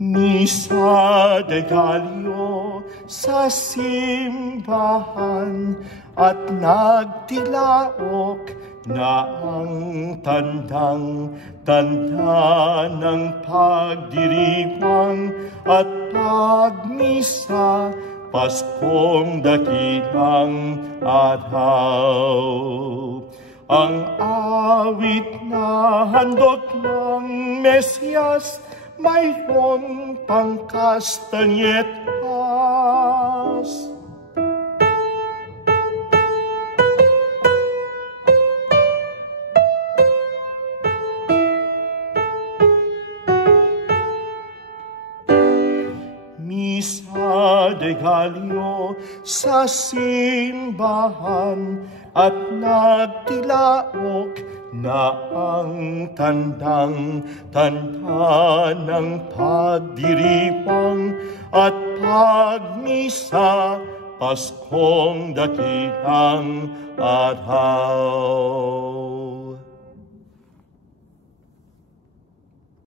Misa de Gallo sa simbahan at nagtilaok na ang tandang-tanda ng pagdiriwang at pagmisa, Paskong dakilang araw. Ang awit na handog ng Mesiyas, mayroong pangkastanyetas. Misa de Gallo sa simbahan at nagtilaok na ang tandang-tanda ng pagdiriwang at pagmisa, Paskong dakilang araw.